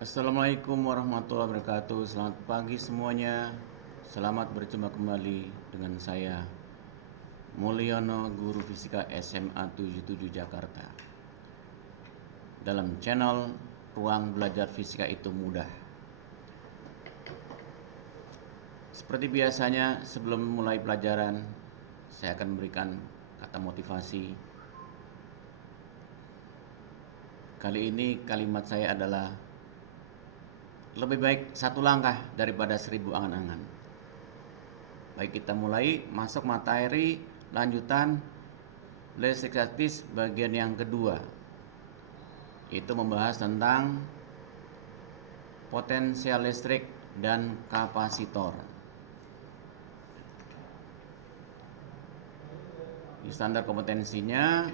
Assalamualaikum warahmatullahi wabarakatuh. Selamat pagi semuanya. Selamat berjumpa kembali dengan saya Mulyono, guru fisika SMA 77 Jakarta. Dalam channel Ruang Belajar Fisika Itu Mudah. Seperti biasanya, sebelum mulai pelajaran, saya akan memberikan kata motivasi. Kali ini kalimat saya adalah lebih baik satu langkah daripada 1000 angan-angan. Baik, kita mulai masuk materi lanjutan listrik statis bagian yang kedua. Itu membahas tentang potensial listrik dan kapasitor. Di standar kompetensinya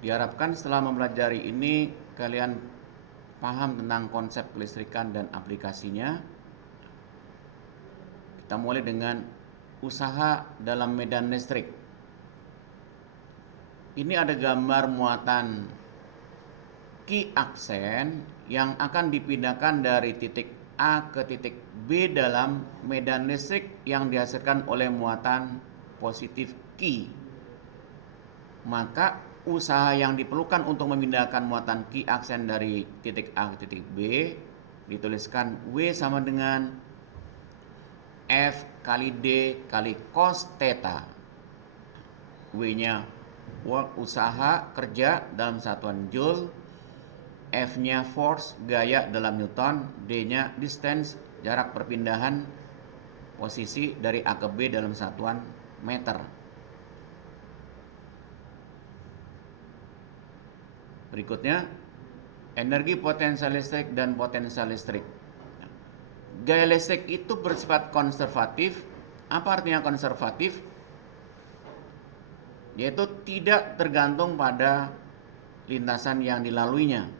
diharapkan setelah mempelajari ini kalian paham tentang konsep kelistrikan dan aplikasinya. Kita mulai dengan usaha dalam medan listrik. Ini ada gambar muatan Ki aksen yang akan dipindahkan dari titik A ke titik B dalam medan listrik yang dihasilkan oleh muatan positif Ki. Maka usaha yang diperlukan untuk memindahkan muatan Ki aksen dari titik A ke titik B dituliskan W sama dengan F kali D kali cos theta. W-nya work, usaha, kerja dalam satuan joule, F-nya force, gaya dalam Newton, D-nya distance, jarak perpindahan posisi dari A ke B dalam satuan meter. Berikutnya, energi potensial listrik dan potensial listrik. Gaya listrik itu bersifat konservatif. Apa artinya konservatif? Yaitu tidak tergantung pada lintasan yang dilaluinya.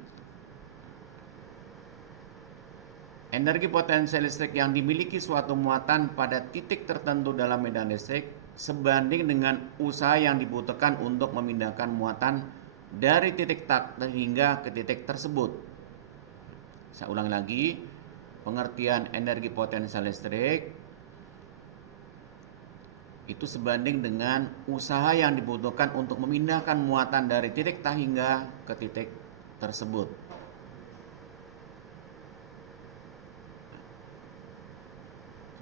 Energi potensial listrik yang dimiliki suatu muatan pada titik tertentu dalam medan listrik sebanding dengan usaha yang dibutuhkan untuk memindahkan muatan dari titik hingga ke titik tersebut. Saya ulang lagi, pengertian energi potensial listrik itu sebanding dengan usaha yang dibutuhkan untuk memindahkan muatan dari titik hingga ke titik tersebut.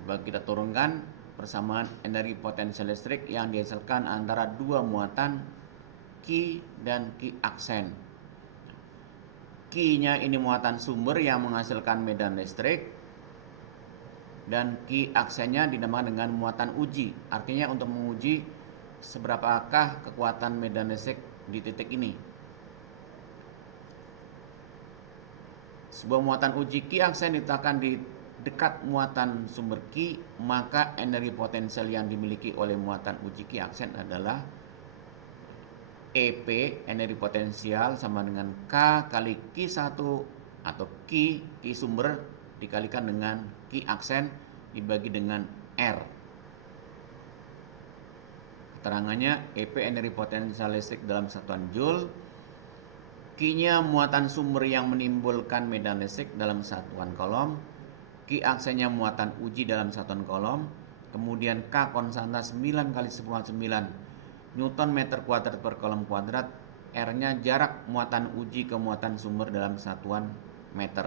Coba kita turunkan persamaan energi potensial listrik yang dihasilkan antara dua muatan Ki dan Ki aksen. Ki-nya ini muatan sumber yang menghasilkan medan listrik, dan Ki aksennya dinamakan dengan muatan uji. Artinya untuk menguji seberapakah kekuatan medan listrik di titik ini. Sebuah muatan uji Ki aksen diletakkan di dekat muatan sumber Ki, maka energi potensial yang dimiliki oleh muatan uji Ki aksen adalah EP, energi potensial, sama dengan K kali Q1 atau Q sumber dikalikan dengan Q aksen dibagi dengan R. Keterangannya, EP energi potensial listrik dalam satuan joule, Q-nya muatan sumber yang menimbulkan medan listrik dalam satuan kolom, Q aksennya muatan uji dalam satuan kolom, kemudian K konstanta 9 kali 10⁹ Newton meter kuadrat per kolom kuadrat, R-nya jarak muatan uji ke muatan sumber dalam satuan meter.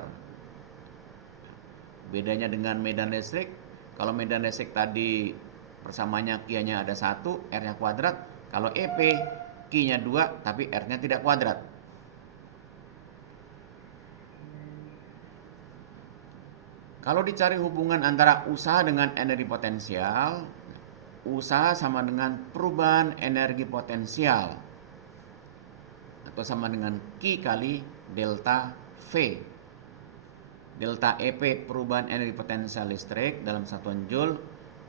Bedanya dengan medan listrik, kalau medan listrik tadi persamaannya Q-nya ada 1, R-nya kuadrat. Kalau EP, Q-nya 2, tapi R-nya tidak kuadrat. Kalau dicari hubungan antara usaha dengan energi potensial, usaha sama dengan perubahan energi potensial atau sama dengan Q kali delta V. Delta EP perubahan energi potensial listrik dalam satuan joule,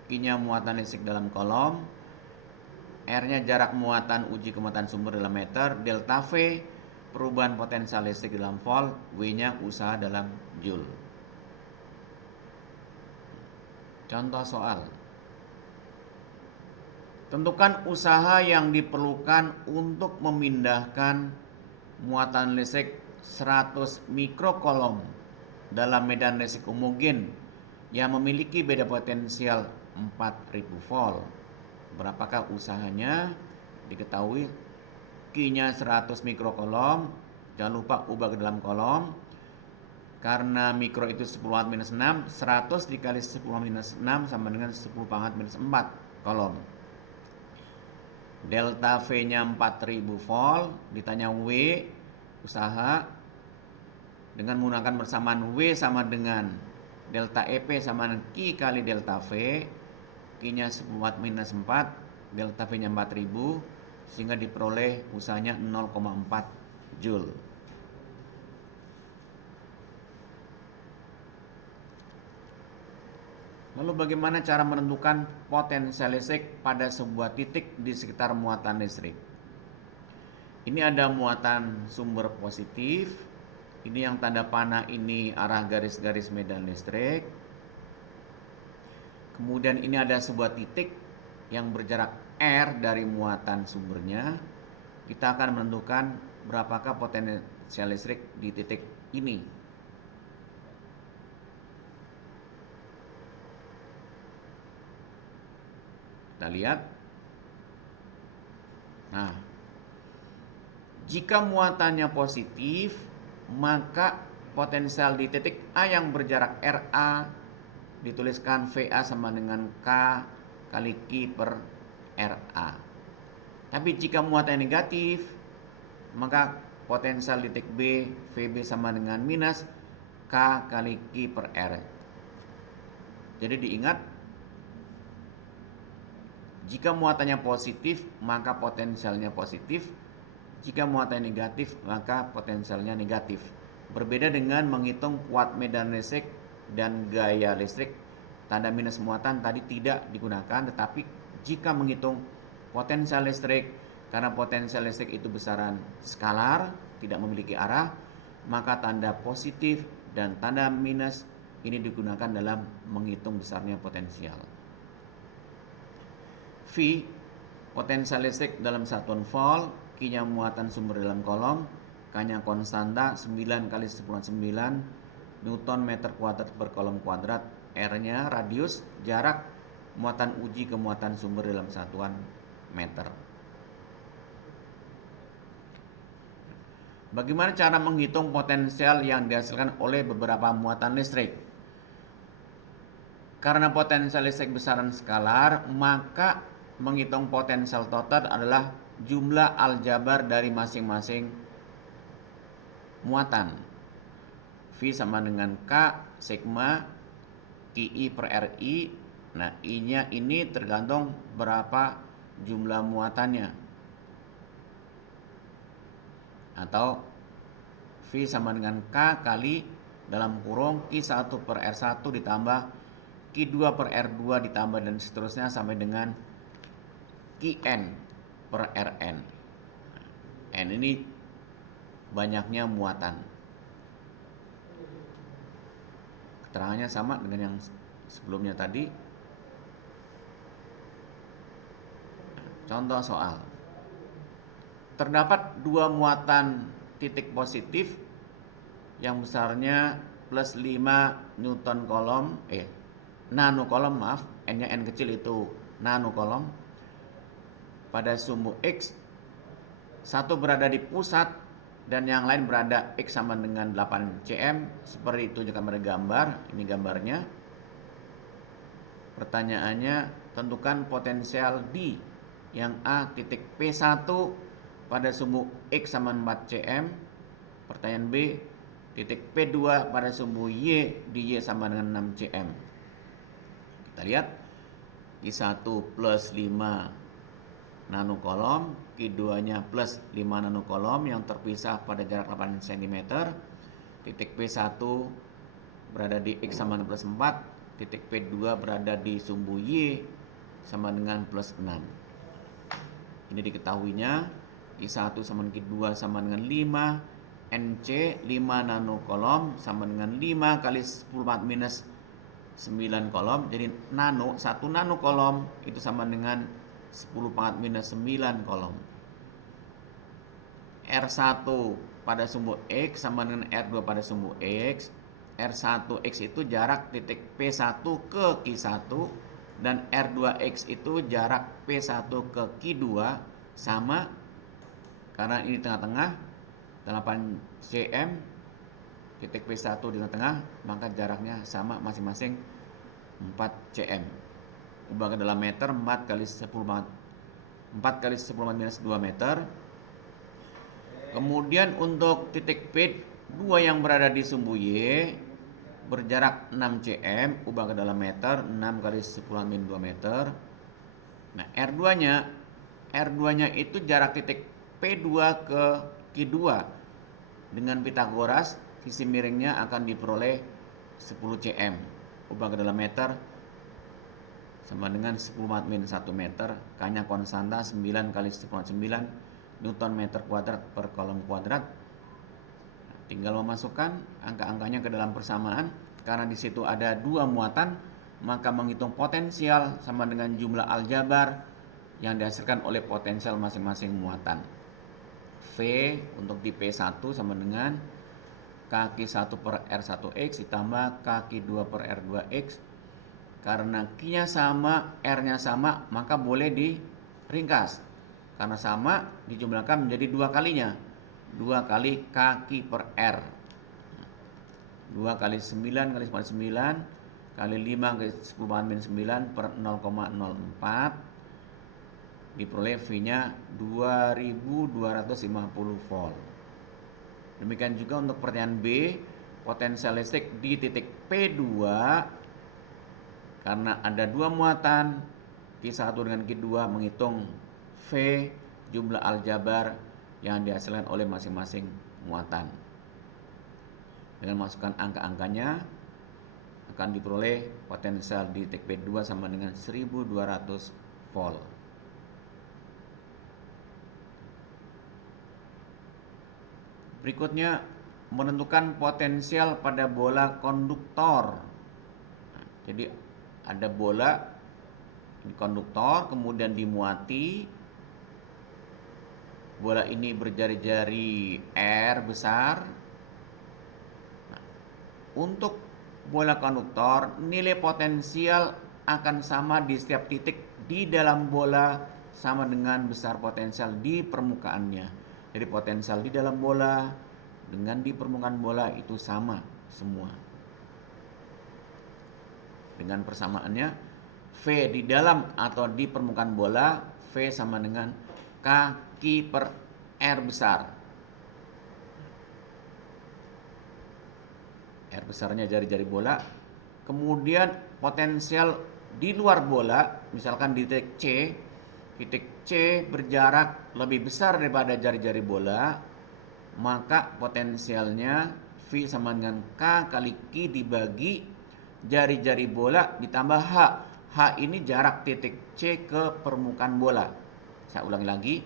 Q-nya muatan listrik dalam kolom, R-nya jarak muatan uji ke muatan sumber dalam meter, delta V perubahan potensial listrik dalam volt, W-nya usaha dalam joule. Contoh soal. Tentukan usaha yang diperlukan untuk memindahkan muatan listrik 100 mikrokolom dalam medan listrik homogen yang memiliki beda potensial 4000 volt. Berapakah usahanya? Diketahui Q-nya 100 mikrokolom. Jangan lupa ubah ke dalam kolom. Karena mikro itu 10 pangkat minus 6, 100 dikali 10 minus 6 sama dengan 10 pangkat minus 4 kolom. Delta V-nya 4000 volt. Ditanya W, usaha. Dengan menggunakan persamaan W sama dengan delta EP sama dengan Q kali delta V. Q-nya 10 minus 4, delta V-nya 4000, sehingga diperoleh usahanya 0,4 Joule. Lalu bagaimana cara menentukan potensial listrik pada sebuah titik di sekitar muatan listrik? Ini ada muatan sumber positif. Ini yang tanda panah ini arah garis-garis medan listrik. Kemudian ini ada sebuah titik yang berjarak R dari muatan sumbernya. Kita akan menentukan berapakah potensial listrik di titik ini. Kita lihat. Nah, jika muatannya positif, maka potensial di titik A yang berjarak RA dituliskan VA sama dengan K kali Q per RA. Tapi jika muatannya negatif, maka potensial di titik B VB sama dengan minus K kali Q per R. Jadi diingat, jika muatannya positif, maka potensialnya positif. Jika muatannya negatif, maka potensialnya negatif. Berbeda dengan menghitung kuat medan listrik dan gaya listrik. Tanda minus muatan tadi tidak digunakan, tetapi jika menghitung potensial listrik, karena potensial listrik itu besaran skalar, tidak memiliki arah, maka tanda positif dan tanda minus ini digunakan dalam menghitung besarnya potensial. V, potensial listrik dalam satuan volt. Q-nya muatan sumber dalam kolom. K-nya konstanta 9 kali 10⁹ Newton meter kuadrat per kolom kuadrat. R-nya radius, jarak muatan uji ke muatan sumber dalam satuan meter. Bagaimana cara menghitung potensial yang dihasilkan oleh beberapa muatan listrik? Karena potensial listrik besaran skalar, maka menghitung potensial total adalah jumlah aljabar dari masing-masing muatan. V sama dengan K sigma QI per RI. Nah, I-nya ini tergantung berapa jumlah muatannya. Atau V sama dengan K kali dalam kurung Q1 per R1 ditambah Q2 per R2 ditambah dan seterusnya sampai dengan Qn per Rn. N ini banyaknya muatan. Keterangannya sama dengan yang sebelumnya tadi. Contoh soal. Terdapat dua muatan titik positif yang besarnya plus 5 Newton kolom, nanokolom, maaf, N-nya N kecil itu nanokolom. Pada sumbu X, satu berada di pusat dan yang lain berada X sama dengan 8 cm. Seperti itu juga pada gambar. Ini gambarnya. Pertanyaannya, tentukan potensial D yang A titik P1 pada sumbu X sama 4 cm. Pertanyaan B, titik P2 pada sumbu Y di Y sama dengan 6 cm. Kita lihat, I1 plus 5 nanokolom, Q2-nya plus 5 nanokolom yang terpisah pada jarak 8 cm. Titik P1 berada di X sama dengan plus 4, titik P2 berada di sumbu Y sama dengan plus 6. Ini diketahuinya, I1 sama dengan Q2 sama dengan 5, NC 5 nanokolom sama dengan 5 kali 10⁻⁹ 9 kolom. Jadi nano, 1 nanokolom itu sama dengan 10⁻⁹ 9 kolom. R1 pada sumbu X sama dengan R2 pada sumbu X. R1X itu jarak titik P1 ke Q1 dan R2X itu jarak P1 ke Q2 sama, karena ini tengah-tengah 8 cm, titik P1 di tengah-tengah, maka jaraknya sama masing-masing 4 cm. Ubah ke dalam meter, 4 kali 10 minus 2 meter. Kemudian untuk titik P2 yang berada di sumbu Y berjarak 6 cm, ubah ke dalam meter, 6 kali 10 minus 2 meter. Nah, R2-nya itu jarak titik P2 ke Q2. Dengan Pitagoras, sisi miringnya akan diperoleh 10 cm. Ubah ke dalam meter sama dengan 10 minus 1 meter. K-nya konstanta 9 kali 10 9 Newton meter kuadrat per kolom kuadrat. Tinggal memasukkan angka-angkanya ke dalam persamaan. Karena di situ ada dua muatan, maka menghitung potensial sama dengan jumlah aljabar yang dihasilkan oleh potensial masing-masing muatan. V untuk di P1 sama dengan Kq1 per R1X ditambah Kq2 per R2X. Karena Q-nya sama, R-nya sama, maka boleh diringkas. Karena sama, dijumlahkan menjadi dua kalinya. 2 kali Kq per R. 2 kali 9 kali 9 kali 5 kali 10 9 per 0,04 diperoleh V-nya 2250 volt. Demikian juga untuk pertanyaan B, potensial listrik di titik P2 karena ada dua muatan Q1 dengan Q2, menghitung V jumlah aljabar yang dihasilkan oleh masing-masing muatan. Dengan masukkan angka-angkanya akan diperoleh potensial di titik P2 sama dengan 1200 volt. Berikutnya, menentukan potensial pada bola konduktor. Nah, jadi ada bola di konduktor, kemudian dimuati. Bola ini berjari-jari R besar. Nah, untuk bola konduktor, nilai potensial akan sama di setiap titik di dalam bola sama dengan besar potensial di permukaannya. Jadi potensial di dalam bola dengan di permukaan bola itu sama semua. Dengan persamaannya, V di dalam atau di permukaan bola, V sama dengan Kq per R besar. R besarnya jari-jari bola. Kemudian potensial di luar bola, misalkan di titik C. Titik C berjarak lebih besar daripada jari-jari bola, maka potensialnya V sama dengan K kali Q dibagi jari-jari bola ditambah H. H ini jarak titik C ke permukaan bola. Saya ulangi lagi.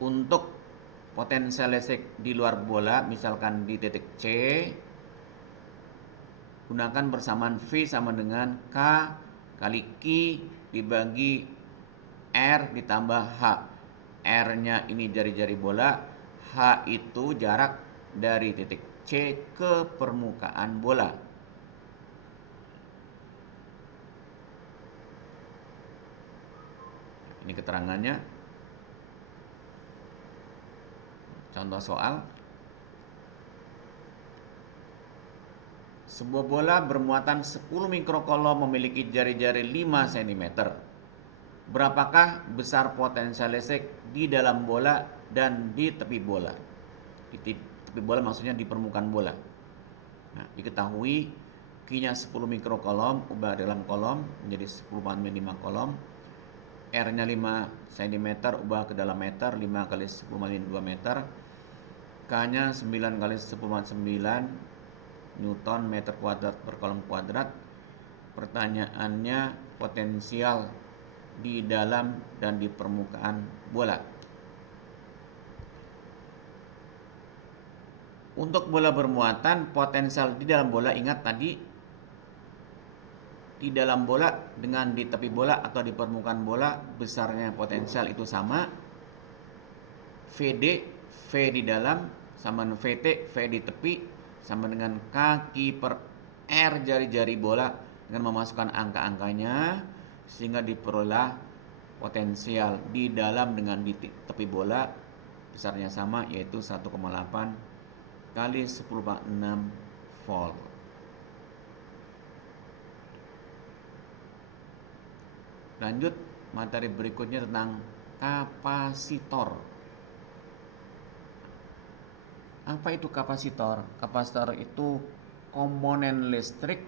Untuk potensial listrik di luar bola, misalkan di titik C, gunakan persamaan V sama dengan K kali Q dibagi R ditambah H. R-nya ini jari-jari bola, H itu jarak dari titik C ke permukaan bola. Ini keterangannya. Contoh soal. Sebuah bola bermuatan 10 mikrokolom memiliki jari-jari 5 cm. Berapakah besar potensial listrik di dalam bola dan di tepi bola? Di tepi bola maksudnya di permukaan bola. Nah, diketahui Q-nya 10 mikrokolom, ubah dalam kolom menjadi 10 banding 5 kolom. R-nya 5 cm, ubah ke dalam meter, 5 kali 10 banding 2 meter. K-nya 9 kali 10 banding 9 Newton meter kuadrat per kolom kuadrat. Pertanyaannya potensial di dalam dan di permukaan bola. Untuk bola bermuatan, potensial di dalam bola, ingat tadi di dalam bola dengan di tepi bola atau di permukaan bola besarnya potensial itu sama. VD V di dalam sama dengan VT, V di tepi sama dengan kaki per R jari-jari bola dengan memasukkan angka-angkanya sehingga diperoleh potensial di dalam dengan di tepi bola besarnya sama, yaitu 1,8 kali 10⁻⁶ volt. Lanjut materi berikutnya tentang kapasitor. Apa itu kapasitor? Kapasitor itu komponen listrik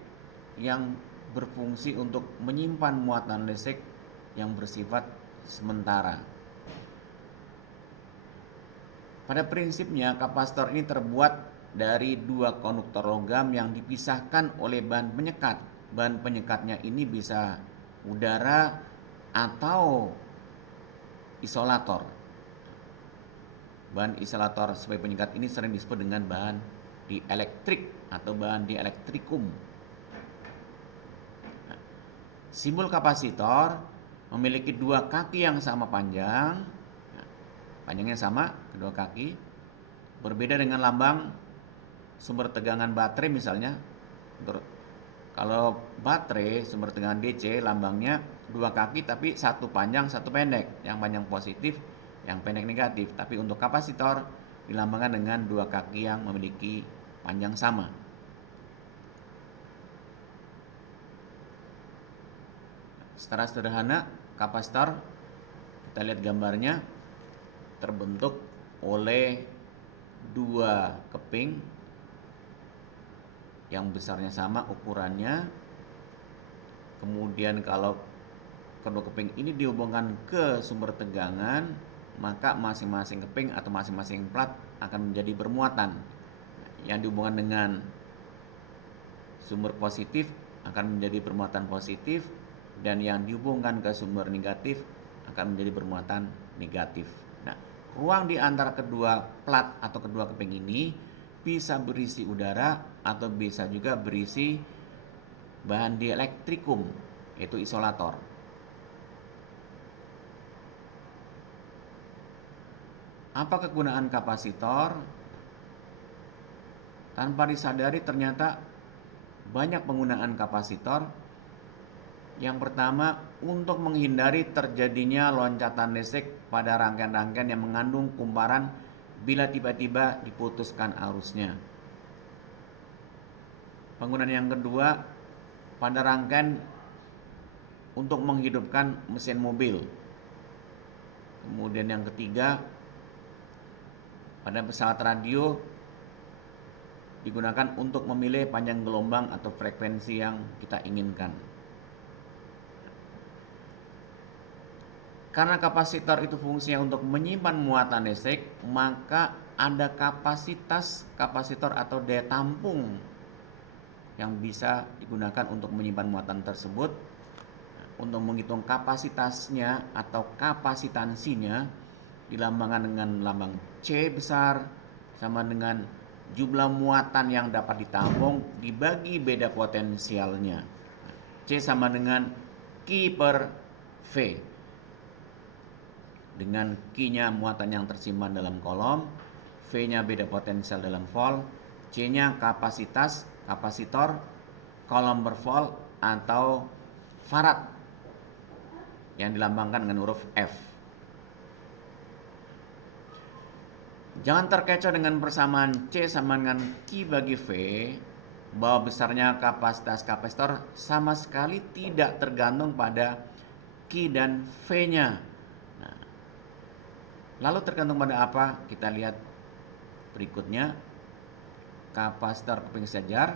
yang berfungsi untuk menyimpan muatan listrik yang bersifat sementara. Pada prinsipnya kapasitor ini terbuat dari dua konduktor logam yang dipisahkan oleh bahan penyekat. Bahan penyekatnya ini bisa udara atau isolator. Bahan isolator sebagai penyekat ini sering disebut dengan bahan dielektrik atau bahan dielektrikum. Simbol kapasitor memiliki dua kaki yang sama panjang, panjangnya sama kedua kaki, berbeda dengan lambang sumber tegangan baterai misalnya. Kalau baterai sumber tegangan DC lambangnya dua kaki tapi satu panjang satu pendek, yang panjang positif, yang pendek negatif. Tapi untuk kapasitor dilambangkan dengan dua kaki yang memiliki panjang sama. Secara sederhana, kapasitor kita lihat gambarnya terbentuk oleh dua keping yang besarnya sama ukurannya. Kemudian kalau kedua keping ini dihubungkan ke sumber tegangan, maka masing-masing keping atau masing-masing plat akan menjadi bermuatan. Yang dihubungkan dengan sumber positif akan menjadi bermuatan positif, dan yang dihubungkan ke sumber negatif akan menjadi bermuatan negatif. Nah, ruang di antara kedua plat atau kedua keping ini bisa berisi udara atau bisa juga berisi bahan dielektrikum, yaitu isolator. Apa kegunaan kapasitor? Tanpa disadari ternyata banyak penggunaan kapasitor. Yang pertama, untuk menghindari terjadinya loncatan listrik pada rangkaian-rangkaian yang mengandung kumparan bila tiba-tiba diputuskan arusnya. Penggunaan yang kedua, pada rangkaian untuk menghidupkan mesin mobil. Kemudian yang ketiga, pada pesawat radio digunakan untuk memilih panjang gelombang atau frekuensi yang kita inginkan. Karena kapasitor itu fungsinya untuk menyimpan muatan listrik, maka ada kapasitas kapasitor atau daya tampung yang bisa digunakan untuk menyimpan muatan tersebut. Untuk menghitung kapasitasnya atau kapasitansinya dilambangkan dengan lambang C besar sama dengan jumlah muatan yang dapat ditampung dibagi beda potensialnya. C sama dengan Q per V. Dengan Q-nya muatan yang tersimpan dalam kolom, V-nya beda potensial dalam volt, C-nya kapasitas kapasitor, kolom per volt atau farad yang dilambangkan dengan huruf F. Jangan terkecoh dengan persamaan C sama dengan Q bagi V, bahwa besarnya kapasitas kapasitor sama sekali tidak tergantung pada Q dan V-nya. Lalu tergantung pada apa? Kita lihat berikutnya. Kapasitor keping sejar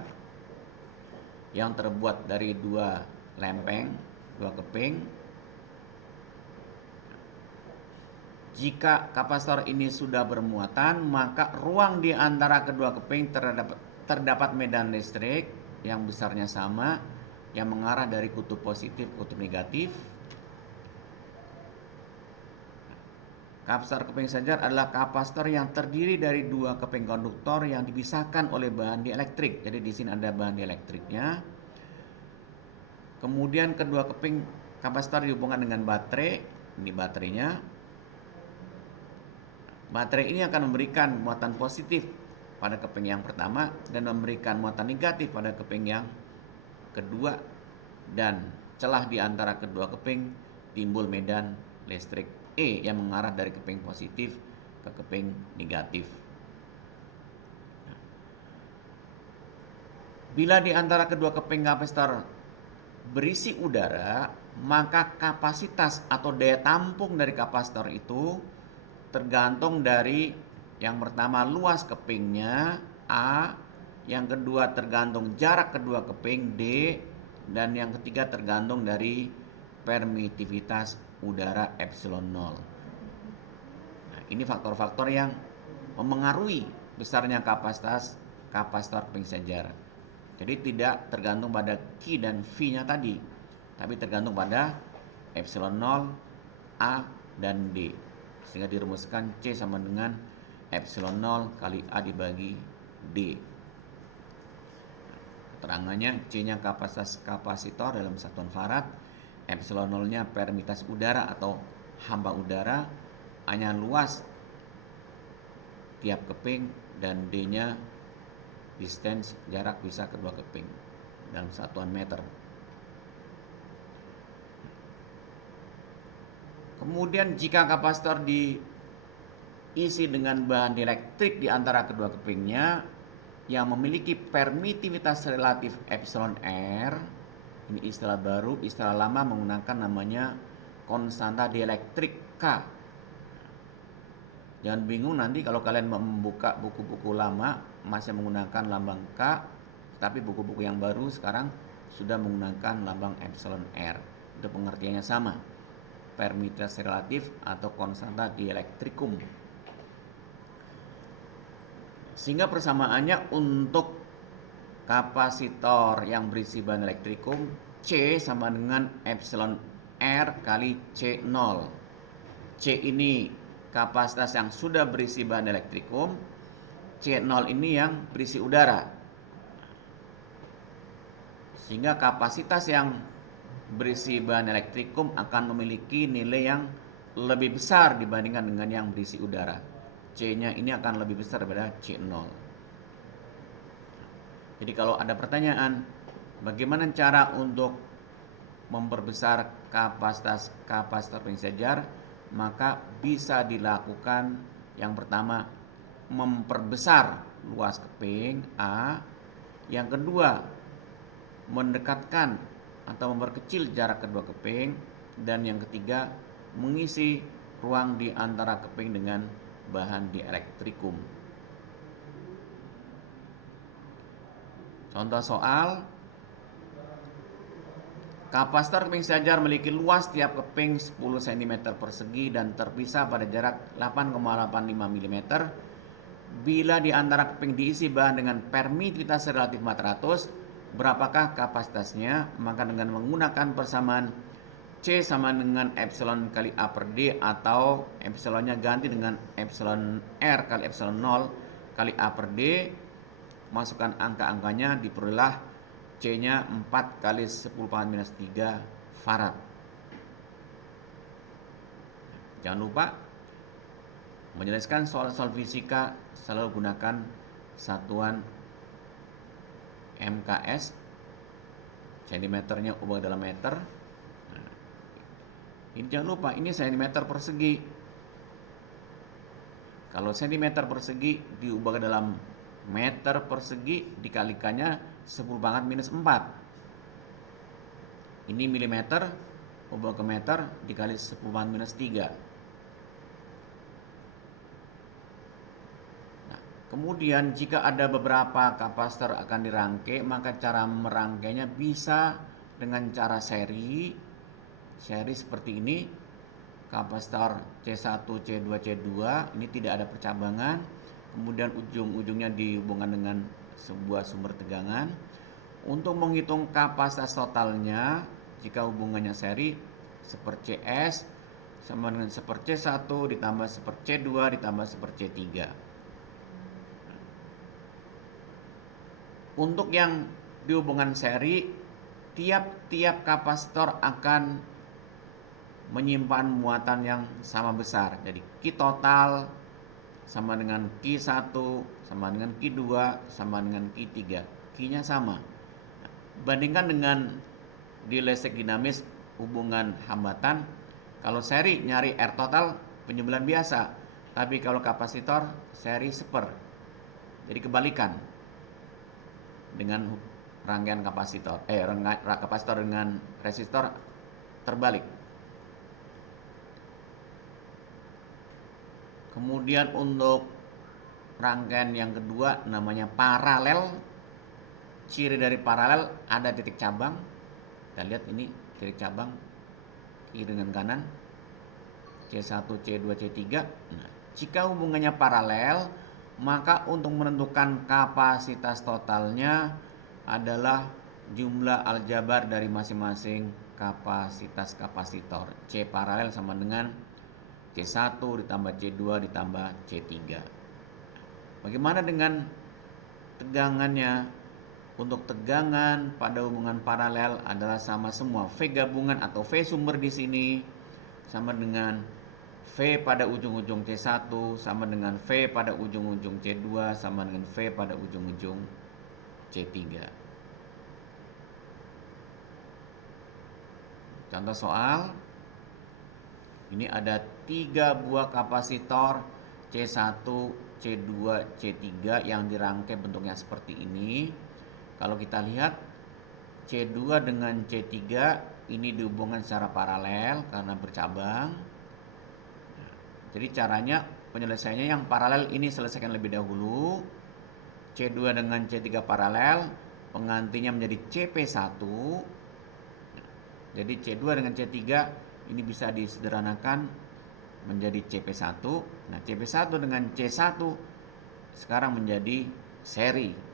yang terbuat dari dua lempeng, dua keping. Jika kapasitor ini sudah bermuatan, maka ruang di antara kedua keping terdapat medan listrik yang besarnya sama, yang mengarah dari kutub positif ke kutub negatif. Kapasitor keping sejar adalah kapasitor yang terdiri dari dua keping konduktor yang dipisahkan oleh bahan dielektrik. Jadi di sini ada bahan dielektriknya. Kemudian kedua keping kapasitor dihubungkan dengan baterai. Ini baterainya. Baterai ini akan memberikan muatan positif pada keping yang pertama dan memberikan muatan negatif pada keping yang kedua, dan celah di antara kedua keping timbul medan listrik E yang mengarah dari keping positif ke keping negatif. Bila di antara kedua keping kapasitor berisi udara, maka kapasitas atau daya tampung dari kapasitor itu tergantung dari yang pertama luas kepingnya A, yang kedua tergantung jarak kedua keping D, dan yang ketiga tergantung dari permitivitas udara epsilon 0. Nah, ini faktor-faktor yang memengaruhi besarnya kapasitas kapasitor keping sejar. Jadi tidak tergantung pada Q dan V-nya tadi, tapi tergantung pada epsilon 0, A, dan D. Sehingga dirumuskan C sama dengan epsilon 0 kali A dibagi D. Keterangannya C-nya kapasitas kapasitor dalam satuan farad, epsilon 0-nya permitivitas udara atau hamba udara, A-nya luas tiap keping, dan D-nya distance jarak bisa kedua keping dalam satuan meter. Kemudian jika kapasitor diisi dengan bahan dieelektrik di antara kedua kepingnya yang memiliki permitivitas relatif epsilon R, ini istilah baru, istilah lama menggunakan namanya konstanta dieelektrik K. Jangan bingung nanti kalau kalian membuka buku-buku lama masih menggunakan lambang K, tapi buku-buku yang baru sekarang sudah menggunakan lambang epsilon R. Itu pengertiannya sama, permitivitas relatif atau konstanta dielektrikum. Sehingga persamaannya untuk kapasitor yang berisi bahan elektrikum, C sama dengan epsilon R kali C0. C ini kapasitas yang sudah berisi bahan elektrikum, C0 ini yang berisi udara. Sehingga kapasitas yang berisi bahan elektrikum akan memiliki nilai yang lebih besar dibandingkan dengan yang berisi udara. C-nya ini akan lebih besar daripada C0. Jadi kalau ada pertanyaan, bagaimana cara untuk memperbesar kapasitas kapasitor keping sejar, maka bisa dilakukan yang pertama memperbesar luas keping A, yang kedua mendekatkan atau memperkecil jarak kedua keping, dan yang ketiga mengisi ruang di antara keping dengan bahan dieelektrikum. Contoh soal, kapasitor keping sejar memiliki luas tiap keping 10 cm persegi dan terpisah pada jarak 8,85 mm. Bila di antara keping diisi bahan dengan permitivitas relatif 400, berapakah kapasitasnya? Maka dengan menggunakan persamaan C sama dengan epsilon kali A per D, atau epsilonnya ganti dengan epsilon R kali epsilon 0 kali A per D, masukkan angka-angkanya, diperolehlah C-nya 4 kali 10⁻³ farad. Jangan lupa menjelaskan soal-soal fisika selalu gunakan satuan MKS, cm-nya ubah dalam meter. Nah, ini jangan lupa, ini cm persegi. Kalau cm persegi diubah ke dalam meter persegi, dikalikannya 10⁻⁴. Ini milimeter ubah ke meter dikali 10⁻�3. Kemudian jika ada beberapa kapasitor akan dirangkai, maka cara merangkainya bisa dengan cara seri seperti ini. Kapasitor C1, C2, C2 ini tidak ada percabangan, kemudian ujung-ujungnya dihubungkan dengan sebuah sumber tegangan. Untuk menghitung kapasitas totalnya, jika hubungannya seri, 1/CS sama dengan 1/C1 ditambah 1/C2 ditambah 1/C3. Untuk yang dihubungan seri, tiap-tiap kapasitor akan menyimpan muatan yang sama besar. Jadi Q total sama dengan Q1 sama dengan Q2 sama dengan Q3. Q-nya sama. Bandingkan dengan di listrik dinamis hubungan hambatan, kalau seri nyari R total penjumlahan biasa, tapi kalau kapasitor seri seper. Jadi kebalikan dengan rangkaian kapasitor, kapasitor dengan resistor terbalik. Kemudian untuk rangkaian yang kedua namanya paralel. Ciri dari paralel ada titik cabang. Kita lihat ini titik cabang kiri dengan kanan. C1, C2, C3. Nah, jika hubungannya paralel, maka untuk menentukan kapasitas totalnya adalah jumlah aljabar dari masing-masing kapasitas kapasitor. C paralel sama dengan C1 ditambah C2 ditambah C3. Bagaimana dengan tegangannya? Untuk tegangan pada hubungan paralel adalah sama semua. V gabungan atau V sumber di sini sama dengan V pada ujung-ujung C1 sama dengan V pada ujung-ujung C2 sama dengan V pada ujung-ujung C3. Contoh soal. Ini ada 3 buah kapasitor C1, C2, C3 yang dirangkai bentuknya seperti ini. Kalau kita lihat C2 dengan C3 ini dihubungkan secara paralel karena bercabang. Jadi caranya penyelesaiannya yang paralel ini selesaikan lebih dahulu. C2 dengan C3 paralel, penggantinya menjadi CP1. Jadi C2 dengan C3 ini bisa disederhanakan menjadi CP1. Nah, CP1 dengan C1 sekarang menjadi seri.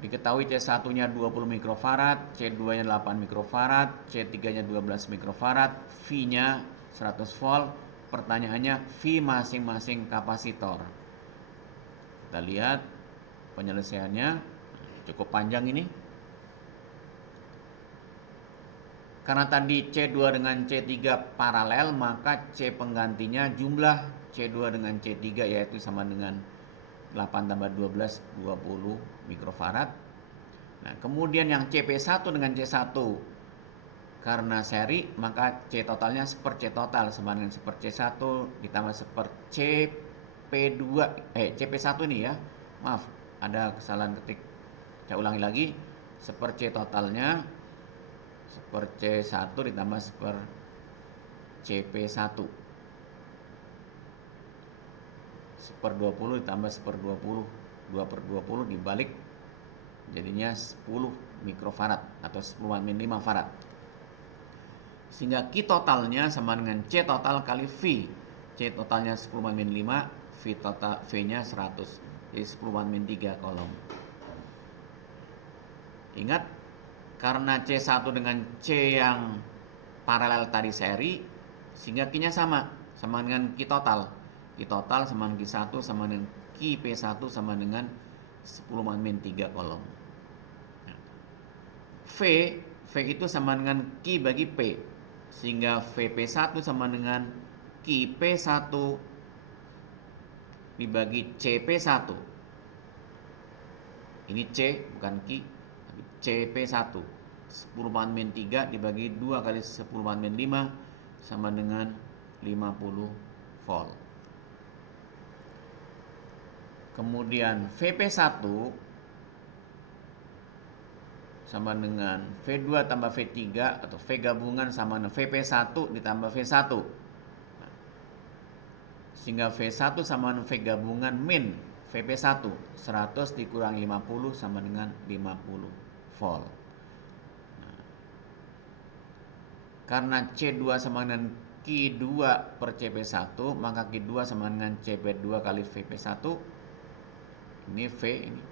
Diketahui C1-nya 20 mikrofarad, C2-nya 8 mikrofarad, C3-nya 12 mikrofarad, V-nya 100 volt. Pertanyaannya V masing-masing kapasitor. Kita lihat penyelesaiannya cukup panjang ini. Karena tadi C2 dengan C3 paralel, maka C penggantinya jumlah C2 dengan C3 yaitu sama dengan 8 tambah 12, 20 mikrofarad. Nah, kemudian yang CP1 dengan C1 karena seri, maka C totalnya seper C total sama dengan seper C1 ditambah seper CP2 CP1 ini ya. Maaf, ada kesalahan ketik. Saya ulangi lagi. Seper C totalnya seper C1 ditambah seper CP1. Seper 20 ditambah seper 20, 2 per 20 dibalik jadinya 10 mikrofarad atau 10-5 farad. Sehingga Q totalnya sama dengan C total kali V. C totalnya 10-5, V-nya 100. Jadi 10-3 kolom. Ingat, karena C1 dengan C yang paralel tadi seri, sehingga Q-nya sama dengan Q total. Q total sama dengan Q1 sama dengan Q-P1 sama dengan 10-3 kolom. V itu sama dengan Q bagi P, sehingga VP1 sama dengan Q-P1 dibagi CP1. Ini C bukan Q, tapi CP1. 10-3 dibagi 2 kali 10-5 sama dengan 50 volt. Kemudian VP1 sama dengan V2 tambah V3 atau V gabungan sama dengan VP1 ditambah V1. Sehingga V1 sama dengan V gabungan min VP1. 100 dikurangi 50 sama dengan 50 volt. Karena C2 sama dengan Q2 per CP1, maka Q2 sama dengan CP2 kali VP1. Ini V, ini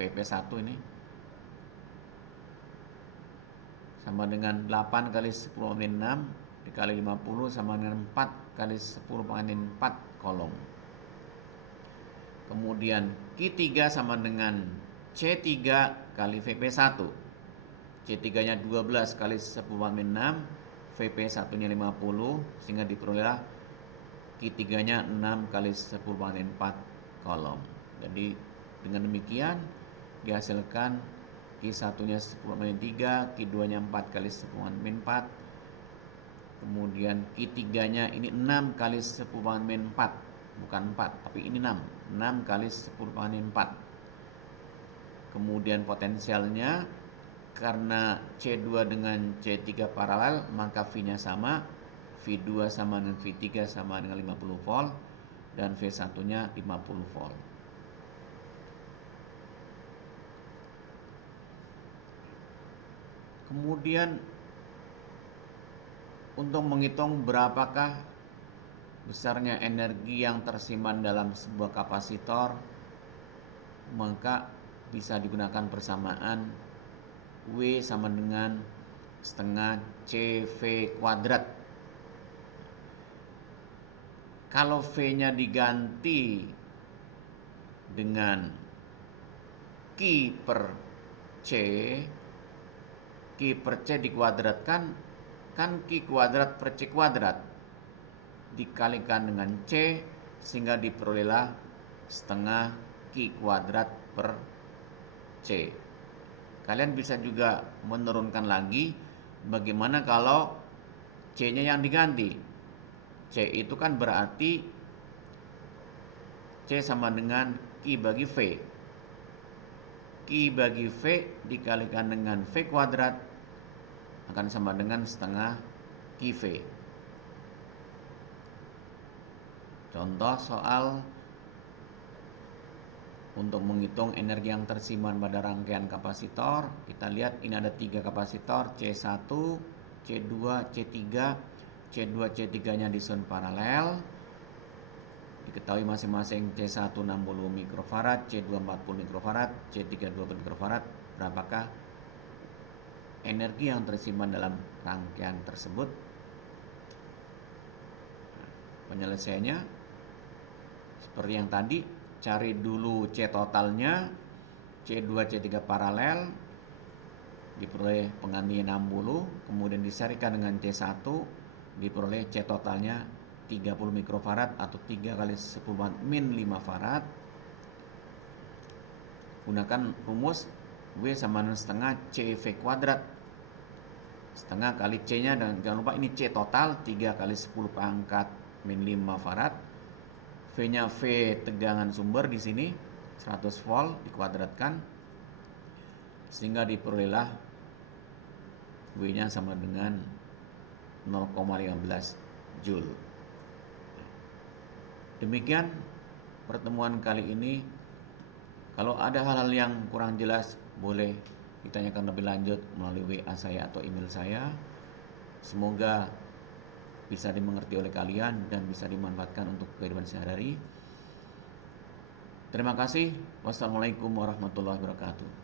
VP1 ini sama dengan 8 kali 10-6 dikali 50 sama dengan 4 kali 10-4 kolom. Kemudian Q3 sama dengan C3 kali VP1. C3 nya 12 kali 10-6, VP satunya 50 sehingga diperolehlah Q3-nya 6 kali 10 pangkat 4 kolom. Jadi dengan demikian dihasilkan Q1-nya 10 pangkat 3, Q2-nya 4 kali 10 pangkat 4. Kemudian Q3-nya ini 6 kali 10 pangkat 4, bukan 4, tapi ini 6 kali 10 pangkat 4. Kemudian potensialnya karena C2 dengan C3 paralel, maka V-nya sama. V2 sama dengan V3 sama dengan 50 volt dan V1-nya 50 volt. Kemudian untuk menghitung berapakah besarnya energi yang tersimpan dalam sebuah kapasitor, maka bisa digunakan persamaan W sama dengan setengah CV kuadrat. Kalau V-nya diganti dengan Q per C dikuadratkan, kan Q kuadrat per C kuadrat dikalikan dengan C sehingga diperolehlah setengah Q kuadrat per C. Kalian bisa juga menurunkan lagi, bagaimana kalau C-nya yang diganti. C itu kan berarti C sama dengan Q bagi V. Q bagi V dikalikan dengan V kuadrat akan sama dengan setengah QV. Contoh soal untuk menghitung energi yang tersimpan pada rangkaian kapasitor, kita lihat ini ada 3 kapasitor C1, C2, C3. C2, C3-nya disusun paralel. Diketahui masing-masing C1 60 mikrofarad, C2 40 mikrofarad, C3 20 mikrofarad. Berapakah energi yang tersimpan dalam rangkaian tersebut? Penyelesaiannya seperti yang tadi, cari dulu C totalnya, C2, C3 paralel, diperoleh penggantinya 60, kemudian diserikan dengan C1, diperoleh C totalnya 30 mikrofarad atau 3 kali 10 min 5 farad. Gunakan rumus W sama dengan setengah CV kuadrat. Setengah kali C-nya, dan jangan lupa ini C total 3 kali 10 pangkat min 5 farad. V-nya V tegangan sumber di sini 100 volt dikuadratkan sehingga diperolehlah W-nya sama dengan 0,15 Joule. Demikian pertemuan kali ini. Kalau ada hal-hal yang kurang jelas, boleh ditanyakan lebih lanjut melalui WA saya atau email saya. Semoga bisa dimengerti oleh kalian dan bisa dimanfaatkan untuk kehidupan sehari-hari. Terima kasih. Wassalamualaikum warahmatullahi wabarakatuh.